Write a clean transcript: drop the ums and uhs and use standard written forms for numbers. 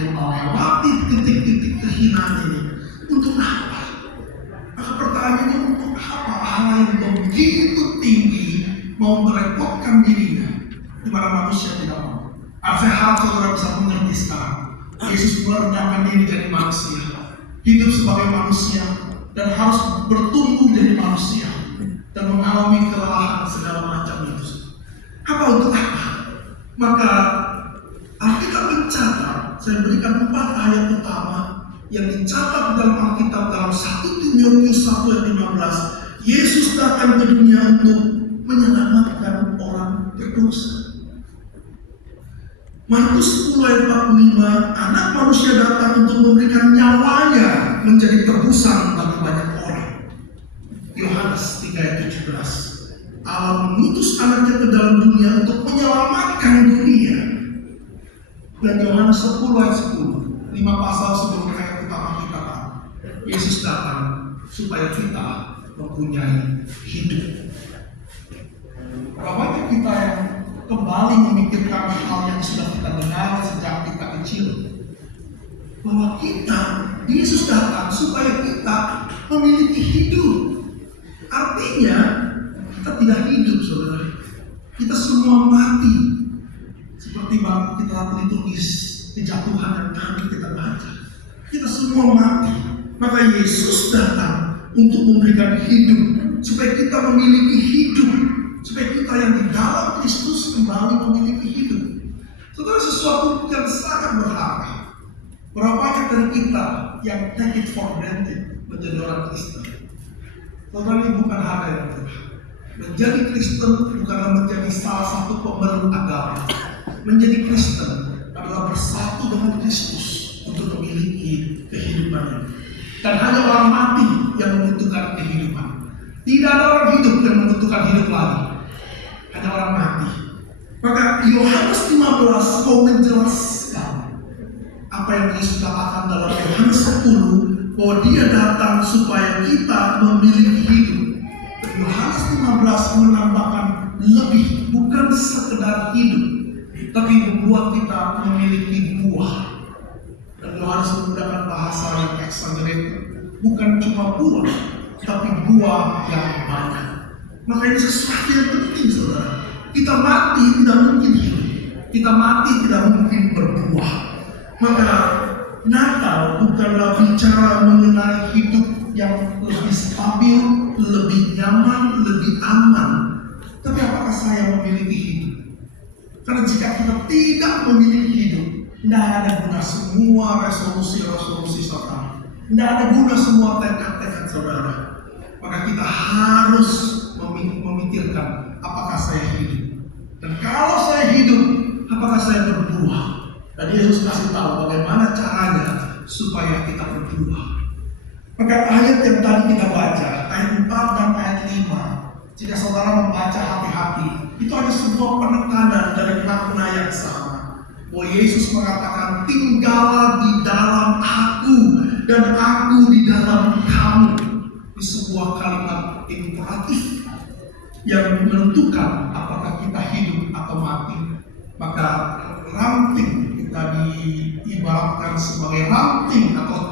yang melewati titik-titik kehinaan ini. Untuk apa? Maka pertanyaannya, untuk apa Allah yang begitu tinggi mau merepotkan dirinya di mana manusia tidak mau? Saya harap saudara bisa mengerti sekarang. Yesus merendahkan diri jadi manusia, hidup sebagai manusia, dan harus bertumbuh jadi manusia dan mengalami kelelahan segala macam itu. Apa untuk apa? Maka Alkitab mencatat, saya berikan 4 ayat utama yang dicatat dalam Alkitab dalam 1 Timotius 1 ayat 15. Yesus datang ke dunia untuk menyelamatkan orang berdosa. Markus 10 ayat 45, Anak Manusia datang untuk memberikan nyawanya menjadi tebusan bagi banyak orang. Yohanes 3 ayat 17, Allah mengutus anaknya ke dalam dunia untuk menyelamatkan dunia. Dan Yohanes 10 ayat 10, 5 pasal sebelum ayat utama kita, Yesus datang supaya kita mempunyai hidup. Berapa banyak kita yang kembali memikirkan hal yang sudah kita dengar sejak kita kecil, bahwa Yesus datang supaya kita memiliki hidup. Artinya kita tidak hidup, saudara. Kita semua mati. Seperti bang kita liturgis kejatuhan yang tadi kita baca. Kita semua mati. Maka Yesus datang untuk memberikan hidup, supaya kita memiliki hidup, supaya kita yang di dalam Kristus kembali memiliki hidup. Saudara, sesuatu yang sangat berharga. Berapa banyak dari kita yang take it for granted menjadi orang Kristen? Saudara, ini bukan harga yang murah. Menjadi Kristen bukanlah menjadi salah satu pemeluk agama. Menjadi Kristen adalah bersatu dengan Kristus untuk memiliki kehidupan ini. Dan hanya orang mati yang membutuhkan kehidupan. Tidak ada orang hidup yang membutuhkan hidup lagi. Hanya orang mati. Maka Yohanes 15 mau menjelaskan apa yang Yesus katakan dalam Yohanes 10, bahwa Dia datang supaya kita memiliki hidup. Dan Yohanes 15 menambahkan lebih, bukan sekedar hidup, tapi membuat kita memiliki buah. Dan Yohanes menggunakan bahasa yang exaggerated, bukan cuma buah, tapi buah yang banyak. Maka ini sesuatu yang penting, saudara. Kita mati tidak mungkin hidup, kita mati tidak mungkin berbuah. Maka Natal bukanlah bicara mengenai hidup yang lebih stabil, lebih nyaman, lebih aman. Tapi apakah saya memiliki hidup? Karena jika kita tidak memiliki hidup, tidak ada guna semua resolusi-resolusi saudara. Tidak ada guna semua tekad-tekad saudara. Maka kita harus memikirkan, apakah saya hidup? Dan kalau saya hidup, apakah saya berbuah? Dan Yesus kasih tahu bagaimana caranya supaya kita berbuah. Maka ayat yang tadi kita baca, ayat 4 dan ayat 5, jika saudara membaca hati-hati, itu ada sebuah penekanan dari makna yang sama. Bahwa Yesus mengatakan, tinggallah di dalam aku dan aku di dalam kamu. Di sebuah kalimat imperatif yang menentukan apakah kita hidup atau mati. Maka ranting kita diibaratkan sebagai ranting atau